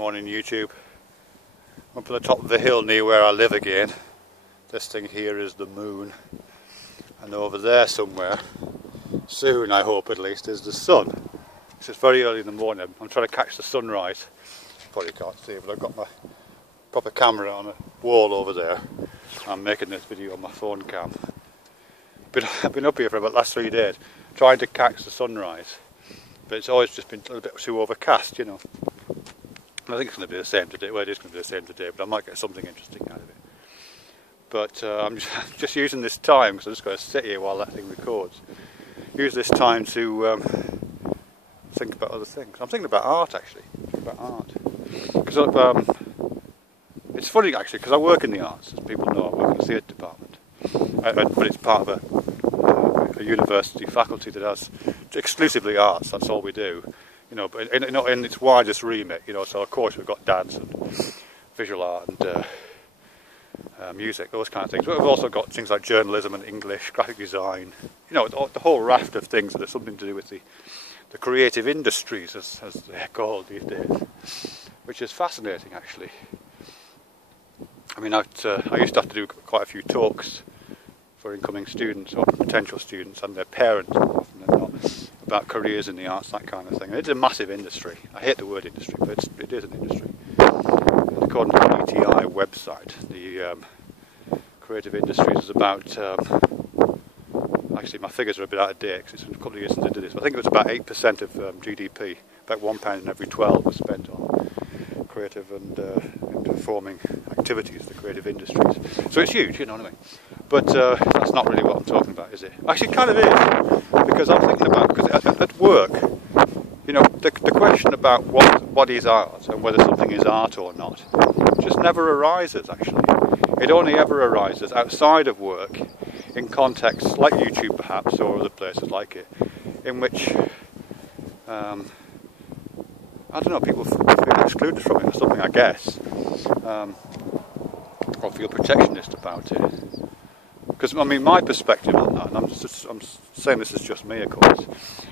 Morning YouTube. Up on the top of the hill near where I live again. This thing here is the moon, and over there somewhere, soon I hope at least, is the sun. It's very early in the morning. I'm trying to catch the sunrise. You probably can't see it, but I've got my proper camera on a wall over there. I'm making this video on my phone cam. I've been up here for about the last 3 days trying to catch the sunrise, but it's always just been a little bit too overcast, you know. I think it's going to be the same today. Well, it is going to be the same today, but I might get something interesting out of it. But I'm just using this time, because I'm just going to sit here while that thing records. Use this time to think about other things. I'm thinking about art, actually. Because it's funny, actually, because I work in the arts. As people know, I work in the theatre department. But it's part of a university faculty that has exclusively arts. That's all we do. You know, but in its widest remit, you know, so of course we've got dance and visual art and music, those kind of things. But we've also got things like journalism and English, graphic design, you know, the whole raft of things that have something to do with the creative industries, as they're called these days, which is fascinating, actually. I mean, I used to have to do quite a few talks for incoming students or potential students and their parents, often they're not, about careers in the arts, that kind of thing. And it's a massive industry. I hate the word industry, but it is an industry. And according to the ETI website, the creative industries is about, actually my figures are a bit out of date because it's a couple of years since I did this, but I think it was about 8% of GDP, about £1 in every 12 was spent on creative and performing activities, the creative industries. So it's huge, you know what I mean? But that's not really what I'm talking about, is it? Actually, it kind of is, because I'm thinking about, because at work, you know, the question about what is art and whether something is art or not just never arises, actually. It only ever arises outside of work, in contexts like YouTube perhaps, or other places like it, in which, I don't know, people feel excluded from it or something, I guess, or feel protectionist about it. Because, I mean, my perspective on that, and I'm saying this is just me, of course,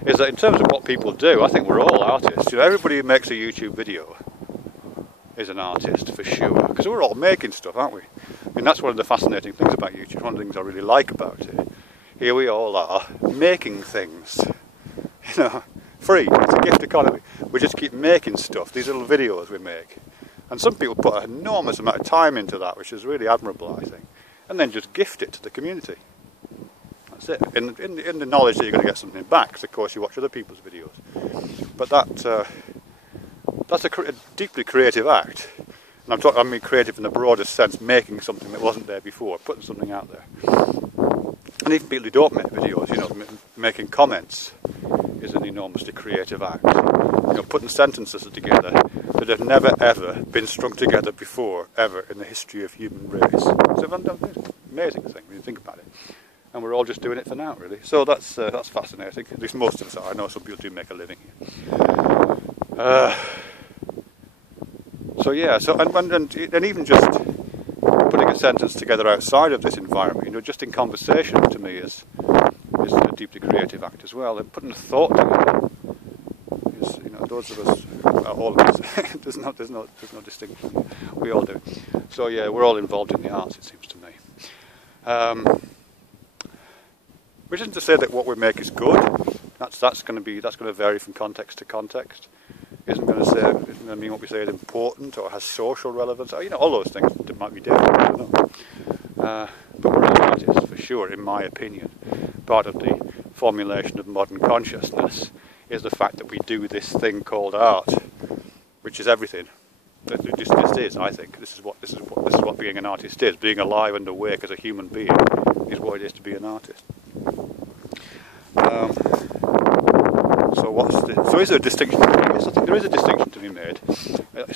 is that in terms of what people do, I think we're all artists. You know, everybody who makes a YouTube video is an artist, for sure. Because we're all making stuff, aren't we? I mean, that's one of the fascinating things about YouTube. One of the things I really like about it. Here we all are, making things. You know, free. It's a gift economy. We just keep making stuff, these little videos we make. And some people put an enormous amount of time into that, which is really admirable, I think. And then just gift it to the community. That's it. In the knowledge that you're going to get something back, because of course you watch other people's videos. But that's a deeply creative act. And I mean creative in the broadest sense, making something that wasn't there before, putting something out there. And even people who don't make videos, you know, making comments is an enormously creative act. You know, putting sentences together that have never ever been strung together before, ever in the history of human race. It's an amazing thing when you think about it. And we're all just doing it for now, really. So that's fascinating. At least most of us are. I know some people do make a living here. So yeah. So and even just putting a sentence together outside of this environment, you know, just in conversation, to me is a deeply creative act as well. And putting a thought together is, you know, those of us, all of us, there's no distinction. We all do. So yeah, we're all involved in the arts, it seems to me. Which isn't to say that what we make is good. That's going to vary from context to context. Isn't going to mean what we say is important or has social relevance. Or, you know, all those things that might be different. I don't know. But we're all artists, for sure, in my opinion. Part of the formulation of modern consciousness is the fact that we do this thing called art, which is everything. This is, I think, this is what being an artist is. Being alive and awake as a human being is what it is to be an artist. So is there a distinction? Yes, I think there is a distinction to be made.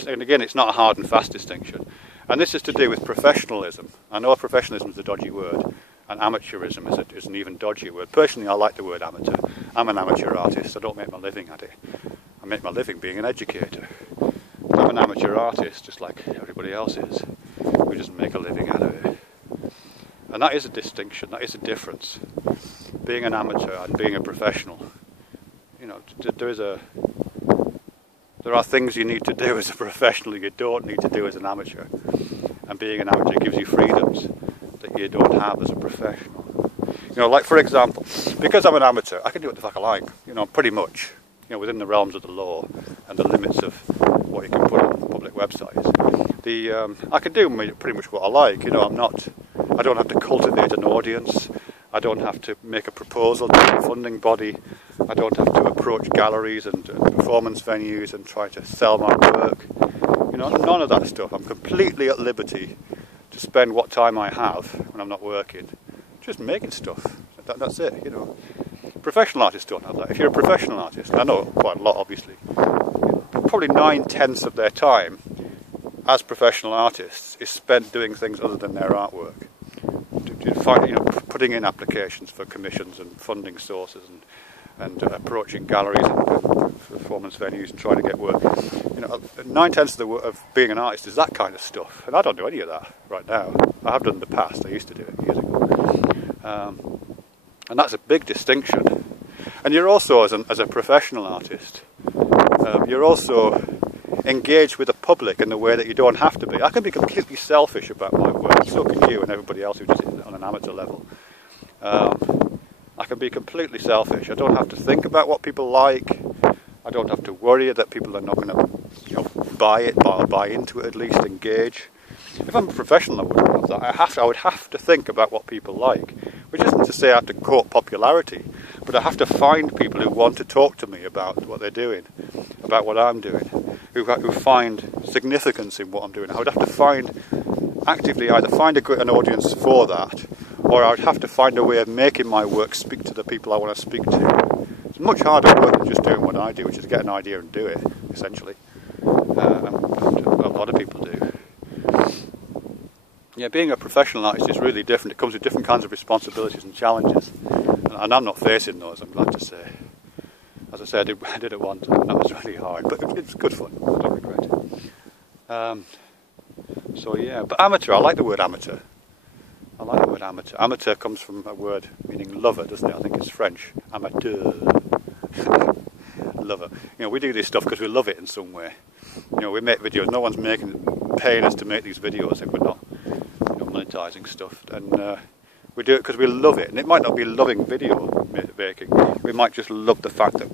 And again, it's not a hard and fast distinction. And this is to do with professionalism. I know professionalism is a dodgy word, and amateurism is an even dodgier word. Personally, I like the word amateur. I'm an amateur artist. I don't make my living at it. I make my living being an educator. But I'm an amateur artist, just like everybody else is. We just make a living out of it. And that is a distinction. That is a difference. Being an amateur and being a professional. You know, there is a There are things you need to do as a professional you don't need to do as an amateur. And being an amateur gives you freedoms that you don't have as a professional. You know, like for example, because I'm an amateur, I can do what the fuck I like, you know, pretty much, you know, within the realms of the law and the limits of what you can put on public websites. I can do pretty much what I like, you know, I don't have to cultivate an audience, I don't have to make a proposal to a funding body, I don't have to approach galleries and performance venues and try to sell my work, you know, none of that stuff. I'm completely at liberty to spend what time I have when I'm not working just making stuff. That's it, you know. Professional artists don't have that. If you're a professional artist, I know quite a lot obviously, probably 9/10 of their time as professional artists is spent doing things other than their artwork. You know, putting in applications for commissions and funding sources and approaching galleries and performance venues and trying to get work. You know, 9/10 of being an artist is that kind of stuff, and I don't do any of that right now. I have done in the past. I used to do it years ago, and that's a big distinction. And you're also, as a professional artist, you're also engaged with the public in the way that you don't have to be. I can be completely selfish about my work, so can you and everybody else who does it on an amateur level. I can be completely selfish. I don't have to think about what people like. I don't have to worry that people are not going to, you know, buy it or buy into it, at least engage. If I'm a professional, I wouldn't have that. I would have to think about what people like, which isn't to say I have to court popularity, but I have to find people who want to talk to me about what they're doing, about what I'm doing, who find significance in what I'm doing. I would have to actively either find an audience for that, or I would have to find a way of making my work speak to the people I want to speak to. It's much harder work than just doing what I do, which is get an idea and do it, essentially. And a lot of people do. Yeah, being a professional artist is really different. It comes with different kinds of responsibilities and challenges. And I'm not facing those, I'm glad to say. As I said, I did it once, and that was really hard, but it's good fun. I don't regret it. So yeah, but amateur, I like the word amateur. I like the word amateur. Amateur comes from a word meaning lover, doesn't it? I think it's French. Amateur. Lover. You know, we do this stuff because we love it in some way. You know, we make videos. No one's paying us to make these videos if we're not, you know, monetizing stuff. And we do it because we love it. And it might not be loving video making. We might just love the fact that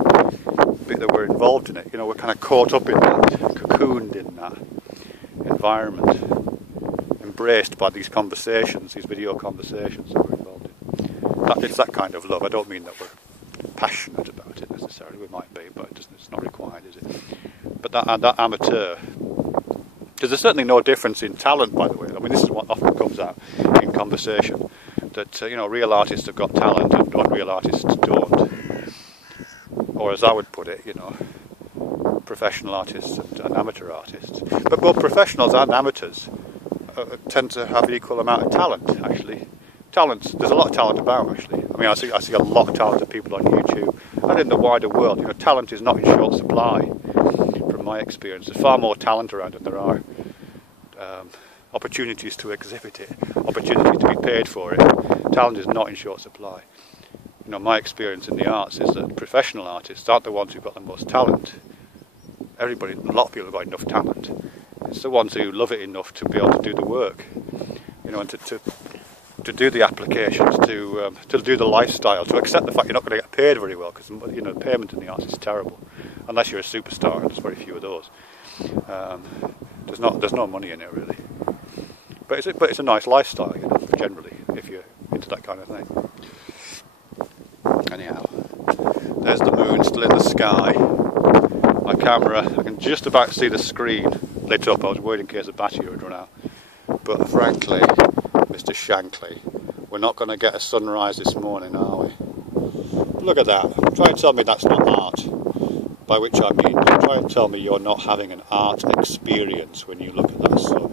we're involved in it. You know, we're kind of caught up in that, cocooned in that environment, embraced by these conversations, these video conversations that we're involved in. It's that kind of love. I don't mean that we're passionate about it necessarily. We might be, but it's not required, is it? But that amateur, because there's certainly no difference in talent, by the way. I mean, this is what often comes out in conversation, that you know, real artists have got talent and unreal artists don't. Or as I would put it, you know, professional artists and amateur artists. But both professionals and amateurs tend to have an equal amount of talent, actually. There's a lot of talent about, actually. I mean, I see a lot of talented people on YouTube and in the wider world. You know, talent is not in short supply, from my experience. There's far more talent around than there are opportunities to exhibit it, opportunities to be paid for it. Talent is not in short supply. You know, my experience in the arts is that professional artists aren't the ones who've got the most talent. A lot of people have got enough talent. It's the ones who love it enough to be able to do the work, you know, and to do the applications, to do the lifestyle, to accept the fact you're not going to get paid very well, because, you know, the payment in the arts is terrible, unless you're a superstar, and there's very few of those. There's no money in it really, but it's a nice lifestyle, you know, generally, if you're into that kind of thing. Anyhow, there's the moon still in the sky. My camera, I can just about see the screen lit up. I was worried in case the battery would run out. But frankly, Mr. Shankly, we're not going to get a sunrise this morning, are we? Look at that. Try and tell me that's not art. By which I mean, try and tell me you're not having an art experience when you look at that sun.